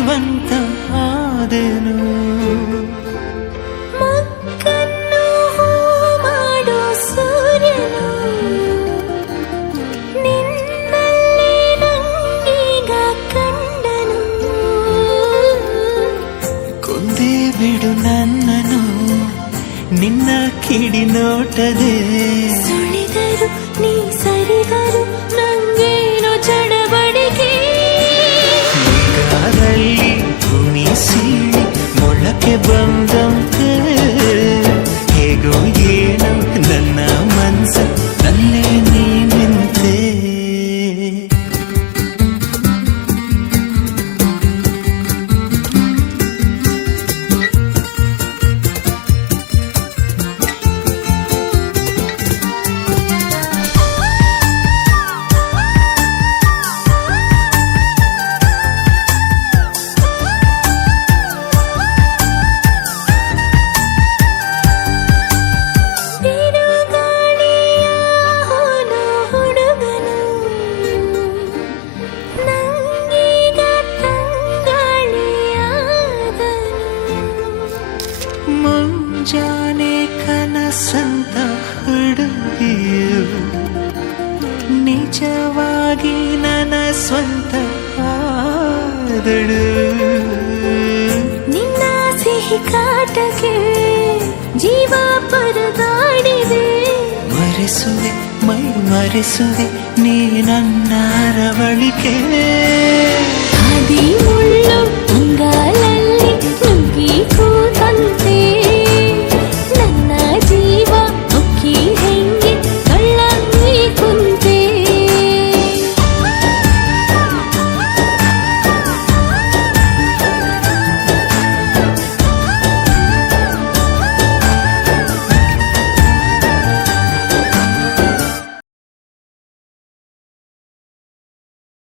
ಜೀವಂತ ಆದೆನು. ಮಕ್ಕನ್ನು ಮಾಡೋ ಸೂರ್ಯನು ನಿನ್ನಲ್ಲಿ ನಂಗೀಗ ಕಂಡನು. ಕೊಂದೇ ಬಿಡು ನನ್ನನು ನಿನ್ನ ಕಿಡಿ ನೋಟದೆ. ಸುಳಿದರು ನೀ ಸರಿದರು ನಂಗೇನೋ ಚಡಬಡಿಕೆ. ಗಾದಲ್ಲಿ ಭೂಮಿ ಸೀಳಿ ಮೊಳಕೆ ಬಂದಂತೆ ಹೇಗೋ ಏನೋ ನನ್ನ ಮನಸ್ಸ ನಲ್ಲೇ ನೀನಿಂತೆ. ಮುಂಜಾನೆ ಕನಸಂತ ಹುಡುಗಿಯು ನಿಜವಾಗಿ ನನ್ನ ಸ್ವಂತ ಆದಳು. ನಿನ್ನ ಸಿಹಿ ಕಾಟಕ್ಕೆ ಜೀವ ಪರದಾಡಿದೆ. ಮರೆಸುವೆ ಮೈ ಮರೆಸುವೆ ನೀ ನನ್ನ ರವಳಿಕೆ. ಆದಿ